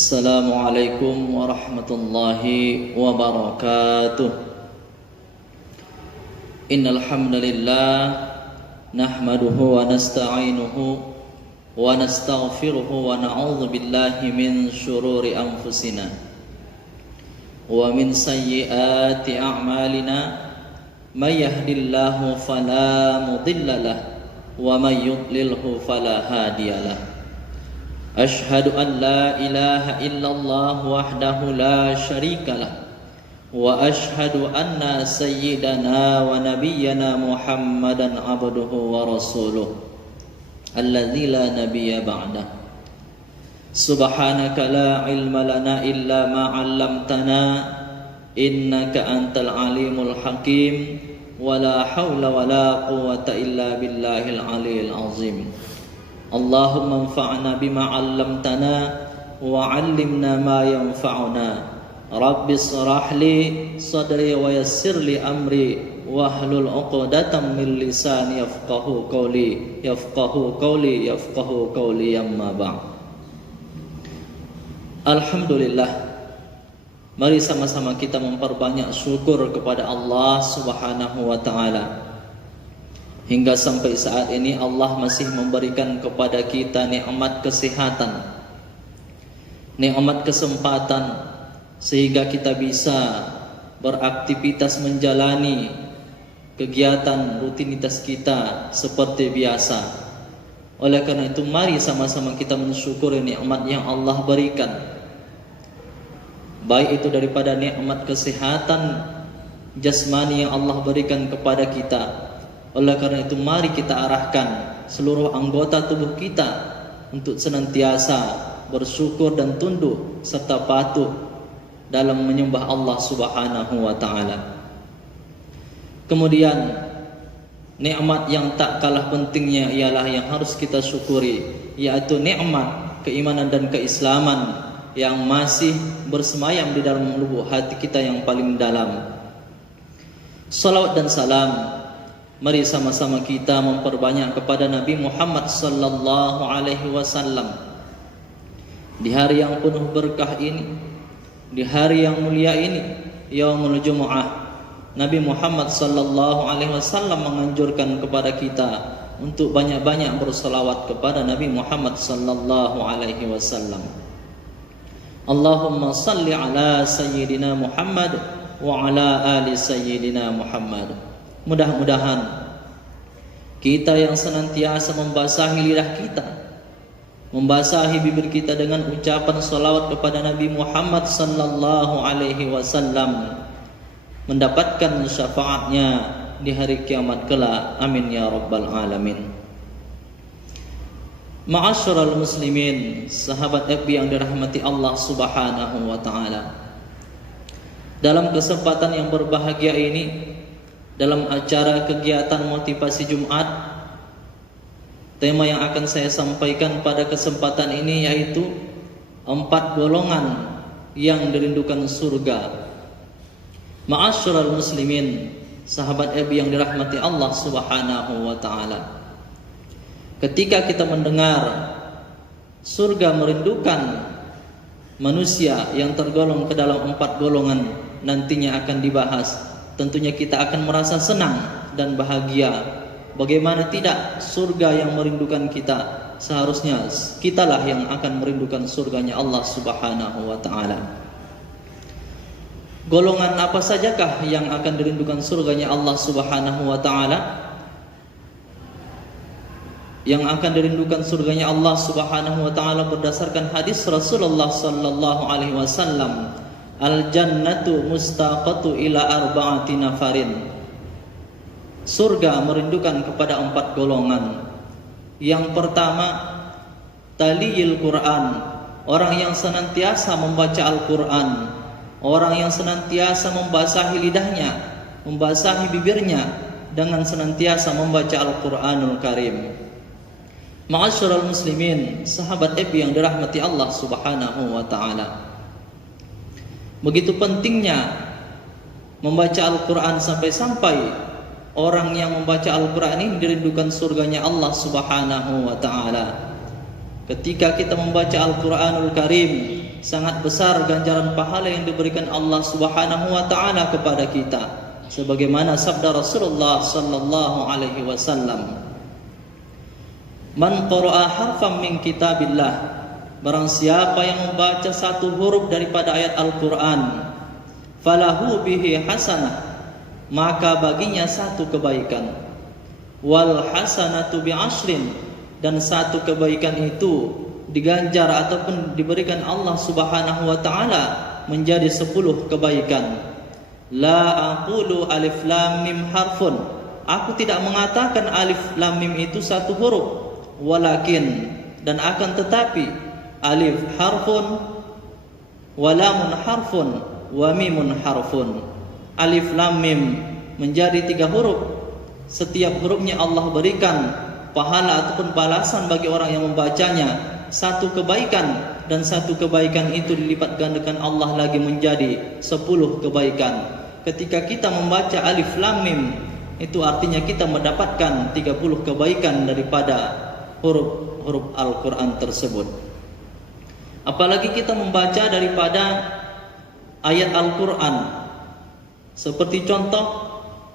Assalamualaikum warahmatullahi wabarakatuh. Innal hamdalillah nahmaduhu wa nasta'inuhu wa nastaghfiruhu wa na'udzu billahi min syururi anfusina wa min sayyiati a'malina may yahdihillahu fala mudhillalah wa may yudlilhu fala hadiyalah. Ashhadu an la ilaha illallah wahdahu la syarikalah wa ashhadu anna sayyidana wa nabiyyana Muhammadan abduhu wa rasuluh alladzi la nabiyya ba'dah. Subhanaka la ilma lana illa ma 'allamtana innaka antal alimul hakim wa la haula wa la quwwata illa billahil aliyil azim. Allahumma anfa'na bima 'allamtana wa 'allimna ma yanfa'una. Rabbi shrah li sadri wa yassir li amri wahlul 'uqdatam min lisani yafqahu qawli amma ba'd. Alhamdulillah, mari sama-sama kita memperbanyak syukur kepada Allah Subhanahu wa taala. Hingga sampai saat ini Allah masih memberikan kepada kita nikmat kesehatan, nikmat kesempatan, sehingga kita bisa beraktivitas menjalani kegiatan rutinitas kita seperti biasa. Oleh karena itu mari sama-sama kita mensyukuri nikmat yang Allah berikan, baik itu daripada nikmat kesehatan jasmani yang Allah berikan kepada kita. Oleh karena itu mari kita arahkan seluruh anggota tubuh kita untuk senantiasa bersyukur dan tunduk serta patuh dalam menyembah Allah Subhanahu wa taala. Kemudian nikmat yang tak kalah pentingnya ialah yang harus kita syukuri, yaitu nikmat keimanan dan keislaman yang masih bersemayam di dalam lubuk hati kita yang paling dalam. Salawat dan salam mari sama-sama kita memperbanyak kepada Nabi Muhammad sallallahu alaihi wasallam. Di hari yang penuh berkah ini, di hari yang mulia ini, Yaumul Jumu'ah, Nabi Muhammad sallallahu alaihi wasallam menganjurkan kepada kita untuk banyak-banyak berselawat kepada Nabi Muhammad sallallahu alaihi wasallam. Allahumma salli ala sayyidina Muhammad wa ala ali sayyidina Muhammad. Mudah-mudahan kita yang senantiasa membasahi lidah kita, membasahi bibir kita dengan ucapan salawat kepada Nabi Muhammad sallallahu alaihi wasallam mendapatkan syafaatnya di hari kiamat kelak. Amin ya rabbal alamin. Ma'asyiral muslimin, sahabat FB yang dirahmati Allah Subhanahu wa taala. Dalam kesempatan yang berbahagia ini, dalam acara kegiatan motivasi Jumat, tema yang akan saya sampaikan pada kesempatan ini yaitu 4 golongan yang dirindukan surga. Ma'asyiral muslimin, sahabat Abi yang dirahmati Allah Subhanahu wa taala. Ketika kita mendengar surga merindukan manusia yang tergolong ke dalam 4 golongan nantinya akan dibahas, tentunya kita akan merasa senang dan bahagia. Bagaimana tidak, surga yang merindukan kita, seharusnya kitalah yang akan merindukan surganya Allah Subhanahu wa taala. Golongan apa sajakah yang akan dirindukan surganya Allah Subhanahu wa taala? Yang akan dirindukan surganya Allah Subhanahu wa taala berdasarkan hadis Rasulullah sallallahu alaihi wasallam, al-jannatu mustaqatu ila arba'ati nafarin. Surga merindukan kepada 4 golongan. Yang pertama, taliyil Quran, orang yang senantiasa membaca Al-Quran, orang yang senantiasa membasahi lidahnya, membasahi bibirnya dengan senantiasa membaca Al-Quranul Karim. Ma'asyiral muslimin, sahabat Abi yang dirahmati Allah Subhanahu wa taala. Begitu pentingnya membaca Al-Quran sampai-sampai orang yang membaca Al-Quran ini dirindukan surganya Allah Subhanahu wa ta'ala. Ketika kita membaca Al-Quranul Karim, sangat besar ganjaran pahala yang diberikan Allah Subhanahu wa taala kepada kita, sebagaimana sabda Rasulullah sallallahu alaihi wasallam, "Man qara'a harfan min kitabillah," barang siapa yang membaca satu huruf daripada ayat Al-Qur'an, "falahu bihi hasanah," maka baginya satu kebaikan. "Wal hasanatu bi asyrin," dan satu kebaikan itu diganjar ataupun diberikan Allah Subhanahu wa taala menjadi 10 kebaikan. "La aqulu alif lam mim harfun," aku tidak mengatakan alif lam mim itu satu huruf, walakin, dan akan tetapi, alif harfun wa lamun harfun wa mimun harfun. Alif lam mim menjadi 3 huruf. Setiap hurufnya Allah berikan pahala ataupun balasan bagi orang yang membacanya satu kebaikan, dan satu kebaikan itu dilipat gandakan Allah lagi menjadi 10 kebaikan. Ketika kita membaca alif lam mim, itu artinya kita mendapatkan 30 kebaikan daripada huruf-huruf Al-Quran tersebut. Apalagi kita membaca daripada ayat Al-Quran, seperti contoh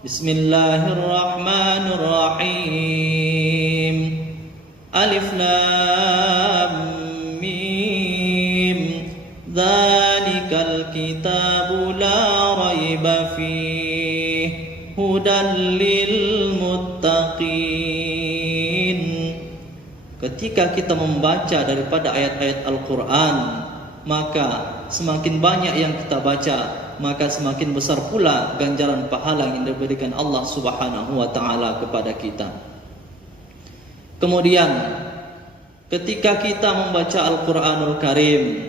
Bismillahirrahmanirrahim, Alif Lam Mim, Dzalikal kitabu la raiba fihi, Hudan lil muttaqin. Ketika kita membaca daripada ayat-ayat Al-Quran, maka semakin banyak yang kita baca, maka semakin besar pula ganjaran pahala yang diberikan Allah Subhanahu wa taala kepada kita. Kemudian ketika kita membaca Al-Quranul Karim,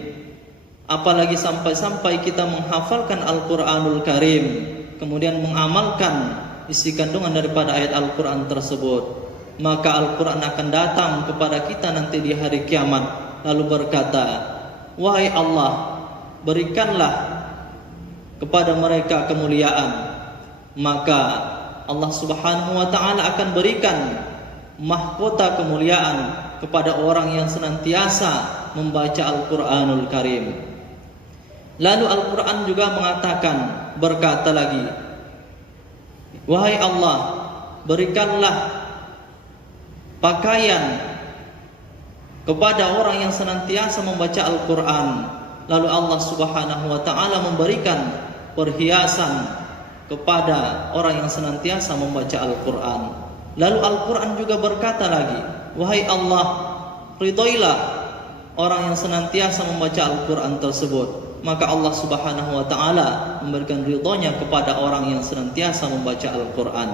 apalagi sampai-sampai kita menghafalkan Al-Quranul Karim, kemudian mengamalkan isi kandungan daripada ayat Al-Quran tersebut, maka Al-Quran akan datang kepada kita nanti di hari kiamat, lalu berkata, "Wahai Allah, berikanlah kepada mereka kemuliaan." Maka Allah Subhanahu wa taala akan berikan mahkota kemuliaan kepada orang yang senantiasa membaca Al-Quranul Karim. Lalu Al-Quran juga mengatakan, berkata lagi, "Wahai Allah, berikanlah pakaian kepada orang yang senantiasa membaca Al-Quran." Lalu Allah Subhanahu wa taala memberikan perhiasan kepada orang yang senantiasa membaca Al-Quran. Lalu Al-Quran juga berkata lagi, "Wahai Allah, ridhoilah orang yang senantiasa membaca Al-Quran tersebut." Maka Allah Subhanahu wa taala memberikan ridhonya kepada orang yang senantiasa membaca Al-Quran.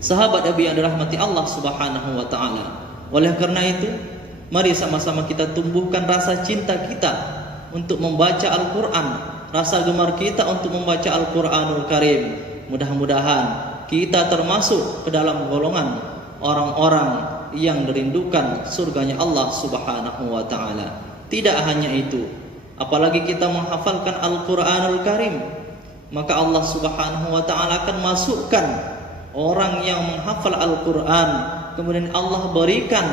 Sahabat Nabi yang dirahmati Allah Subhanahu wa taala, oleh karena itu, mari sama-sama kita tumbuhkan rasa cinta kita untuk membaca Al-Quran, rasa gemar kita untuk membaca Al-Quranul Karim. Mudah-mudahan kita termasuk ke dalam golongan orang-orang yang merindukan surganya Allah Subhanahu wa taala. Tidak hanya itu, apalagi kita menghafalkan Al-Quranul Karim, maka Allah Subhanahu wa taala akan masukkan orang yang menghafal Al-Quran, kemudian Allah berikan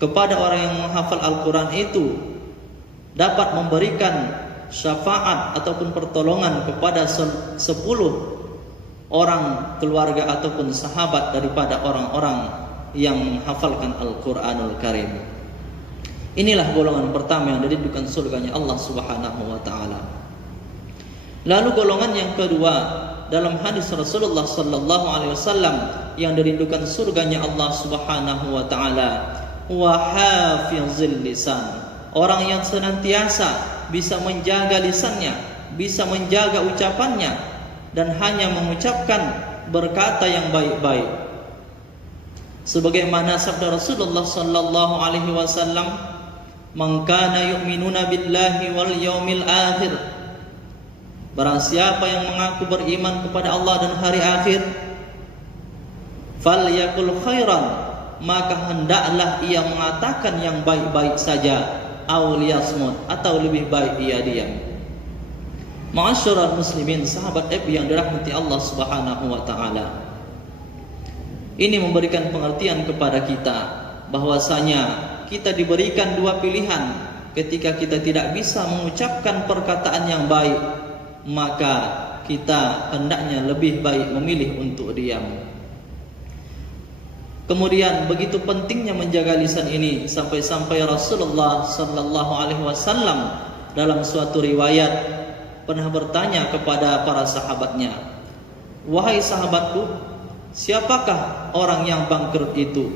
kepada orang yang menghafal Al-Quran itu dapat memberikan syafaat ataupun pertolongan kepada 10 orang keluarga ataupun sahabat daripada orang-orang yang menghafalkan Al-Quranul Karim. Inilah golongan pertama yang dirindukan surganya Allah Subhanahu wa taala. Lalu golongan yang kedua, dalam hadis Rasulullah sallallahu alaihi wasallam yang dirindukan surganya Allah Subhanahu wa taala, wa hafizil lisan, orang yang senantiasa bisa menjaga lisannya, bisa menjaga ucapannya, dan hanya mengucapkan berkata yang baik-baik. Sebagaimana sabda Rasulullah sallallahu alaihi wasallam, "Man kana yu'minuna billahi wal yaumil akhir," barang siapa yang mengaku beriman kepada Allah dan hari akhir, "falyakul khairan," maka hendaklah ia mengatakan yang baik-baik saja, "aw liyasmut," atau lebih baik ia diam. Ma'asyiral muslimin, sahabat Nabi yang dirahmati Allah Subhanahu wa taala, ini memberikan pengertian kepada kita bahwasanya kita diberikan dua pilihan ketika kita tidak bisa mengucapkan perkataan yang baik, maka kita hendaknya lebih baik memilih untuk diam. Kemudian begitu pentingnya menjaga lisan ini sampai-sampai Rasulullah sallallahu alaihi wasallam dalam suatu riwayat pernah bertanya kepada para sahabatnya, "Wahai sahabatku, siapakah orang yang bangkrut itu?"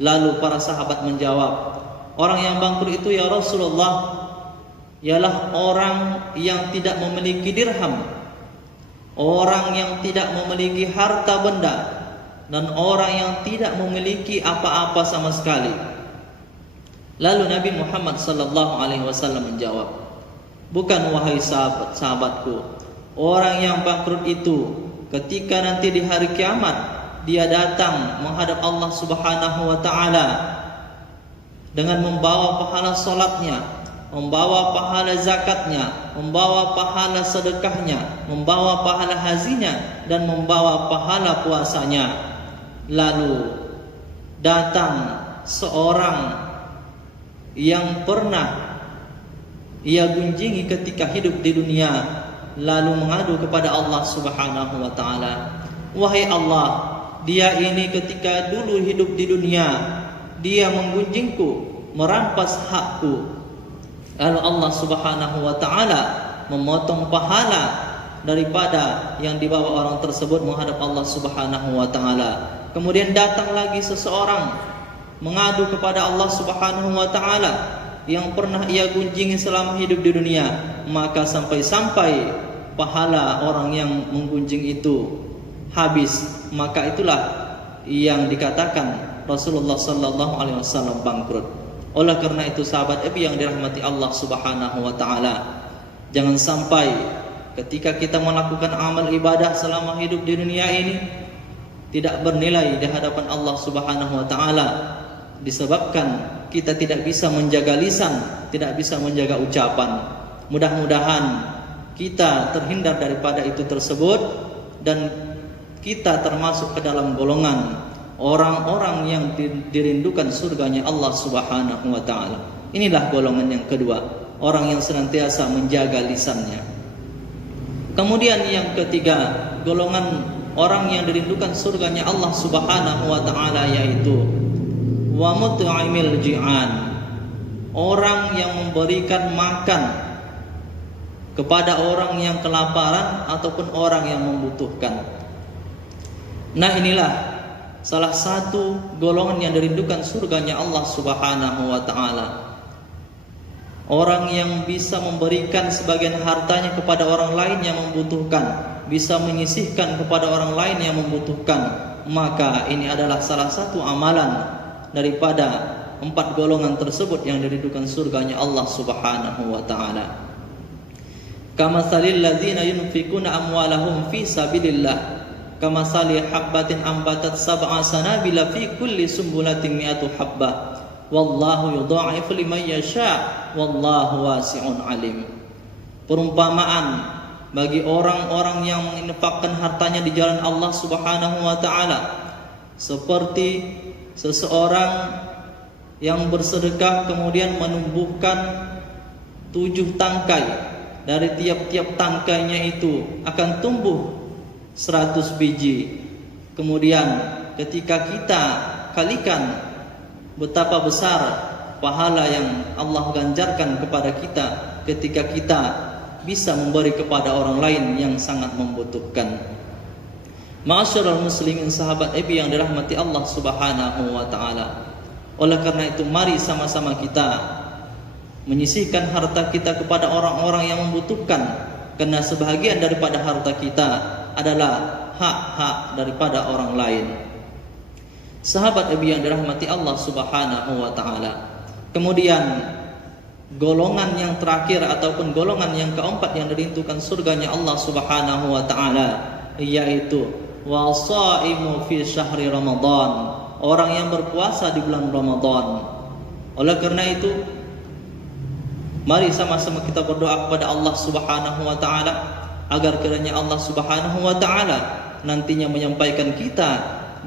Lalu para sahabat menjawab, "Orang yang bangkrut itu ya Rasulullah, ialah orang yang tidak memiliki dirham, orang yang tidak memiliki harta benda, dan orang yang tidak memiliki apa-apa sama sekali." Lalu Nabi Muhammad sallallahu alaihi wasallam menjawab, "Bukan wahai sahabatku, orang yang bangkrut itu ketika nanti di hari kiamat dia datang menghadap Allah Subhanahu wa taala dengan membawa pahala salatnya, membawa pahala zakatnya, membawa pahala sedekahnya, membawa pahala hajinya, dan membawa pahala puasanya. Lalu datang seorang yang pernah ia gunjingi ketika hidup di dunia, lalu mengadu kepada Allah Subhanahu wa taala, "Wahai Allah, dia ini ketika dulu hidup di dunia, dia menggunjingku, merampas hakku." Lalu Allah Subhanahu wa taala memotong pahala daripada yang dibawa orang tersebut menghadap Allah Subhanahu wa taala. Kemudian datang lagi seseorang mengadu kepada Allah Subhanahu wa taala yang pernah ia gunjingi selama hidup di dunia, maka sampai-sampai pahala orang yang menggunjing itu habis. Maka itulah yang dikatakan Rasulullah sallallahu alaihi wasallam bangkrut. Oleh karena itu sahabat Nabi yang dirahmati Allah Subhanahu wa taala, jangan sampai ketika kita melakukan amal ibadah selama hidup di dunia ini tidak bernilai di hadapan Allah Subhanahu wa taala disebabkan kita tidak bisa menjaga lisan, tidak bisa menjaga ucapan. Mudah-mudahan kita terhindar daripada itu tersebut dan kita termasuk ke dalam golongan orang-orang yang dirindukan surganya Allah Subhanahu wa taala. Inilah golongan yang kedua, orang yang senantiasa menjaga lisannya. Kemudian yang ketiga, golongan orang yang dirindukan surganya Allah Subhanahu wa taala yaitu wa mut'imil ji'an, orang yang memberikan makan kepada orang yang kelaparan ataupun orang yang membutuhkan. Nah, inilah salah satu golongan yang dirindukan surganya Allah Subhanahu wa taala. Orang yang bisa memberikan sebagian hartanya kepada orang lain yang membutuhkan, bisa menyisihkan kepada orang lain yang membutuhkan, maka ini adalah salah satu amalan daripada 4 golongan tersebut yang dirindukan surganya Allah Subhanahu wa taala. Kamatsalil ladzina yunfikuna amwalahum fi sabilillah, kamatsali habbatin ambatat sab'a sanabila fi kulli sumbulatin mi'atu habbah, wallahu yudha'ifu liman yasha' wallahu wasi'un alim. Perumpamaan bagi orang-orang yang menginfakkan hartanya di jalan Allah Subhanahu wa taala seperti seseorang yang bersedekah kemudian menumbuhkan 7 tangkai, dari tiap-tiap tangkainya itu akan tumbuh 100 biji. Kemudian ketika kita kalikan betapa besar pahala yang Allah ganjarkan kepada kita ketika kita bisa memberi kepada orang lain yang sangat membutuhkan. Ma'asyiral muslimin, sahabat Nabi yang dirahmati Allah Subhanahu wa taala. Oleh karena itu mari sama-sama kita menyisihkan harta kita kepada orang-orang yang membutuhkan, karena sebahagian daripada harta kita adalah hak-hak daripada orang lain. Sahabat Nabi yang dirahmati Allah Subhanahu wa taala. Kemudian golongan yang terakhir ataupun golongan yang keempat yang dirindukan surganya Allah Subhanahu wa taala yaitu wasaimu fi syahri Ramadan, orang yang berpuasa di bulan Ramadan. Oleh karena itu mari sama-sama kita berdoa kepada Allah Subhanahu wa taala agar kiranya Allah Subhanahu wa taala nantinya menyampaikan kita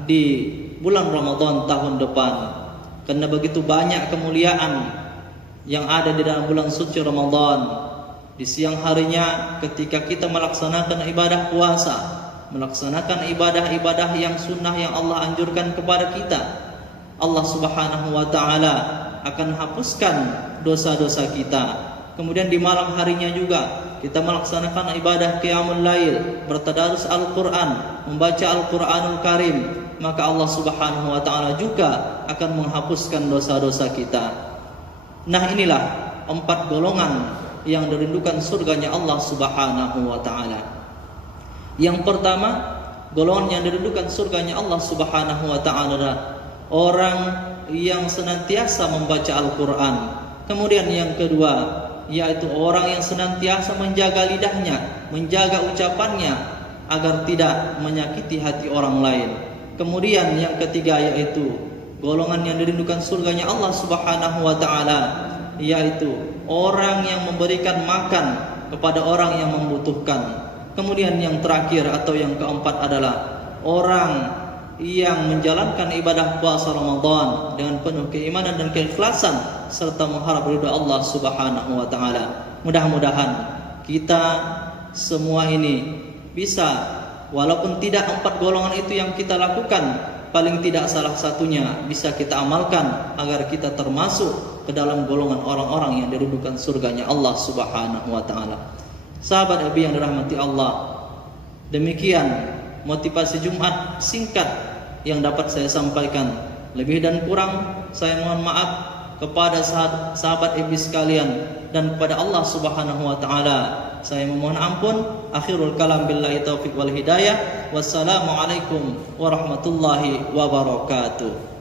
di bulan Ramadan tahun depan, karena begitu banyak kemuliaan yang ada di dalam bulan suci Ramadan. Di siang harinya ketika kita melaksanakan ibadah puasa, melaksanakan ibadah-ibadah yang sunnah yang Allah anjurkan kepada kita, Allah Subhanahu wa taala akan hapuskan dosa-dosa kita. Kemudian di malam harinya juga kita melaksanakan ibadah qiyamul lail, bertadarus Al-Qur'an, membaca Al-Qur'anul Karim, maka Allah Subhanahu wa taala juga akan menghapuskan dosa-dosa kita. Nah, inilah 4 golongan yang dirindukan surganya Allah Subhanahu wa taala. Yang pertama, golongan yang dirindukan surganya Allah Subhanahu wa taala adalah orang yang senantiasa membaca Al-Qur'an. Kemudian yang kedua, yaitu orang yang senantiasa menjaga lidahnya, menjaga ucapannya agar tidak menyakiti hati orang lain. Kemudian yang ketiga, yaitu golongan yang dirindukan surganya Allah Subhanahu wa taala, yaitu orang yang memberikan makan kepada orang yang membutuhkan. Kemudian yang terakhir atau yang keempat adalah orang yang menjalankan ibadah puasa Ramadan dengan penuh keimanan dan keikhlasan serta mengharap ridha Allah Subhanahu wa taala. Mudah-mudahan kita semua ini bisa, walaupun tidak 4 golongan itu yang kita lakukan, paling tidak salah satunya bisa kita amalkan agar kita termasuk ke dalam golongan orang-orang yang dirindukan surganya Allah Subhanahu wa taala. Sahabat Nabi yang dirahmati Allah, demikian motivasi Jumat singkat yang dapat saya sampaikan. Lebih dan kurang saya mohon maaf kepada sahabat Nabi sekalian dan kepada Allah Subhanahu wa taala. Saya memohon ampun. Akhirul kalam billahi taufiq wal hidayah. Wassalamualaikum warahmatullahi wabarakatuh.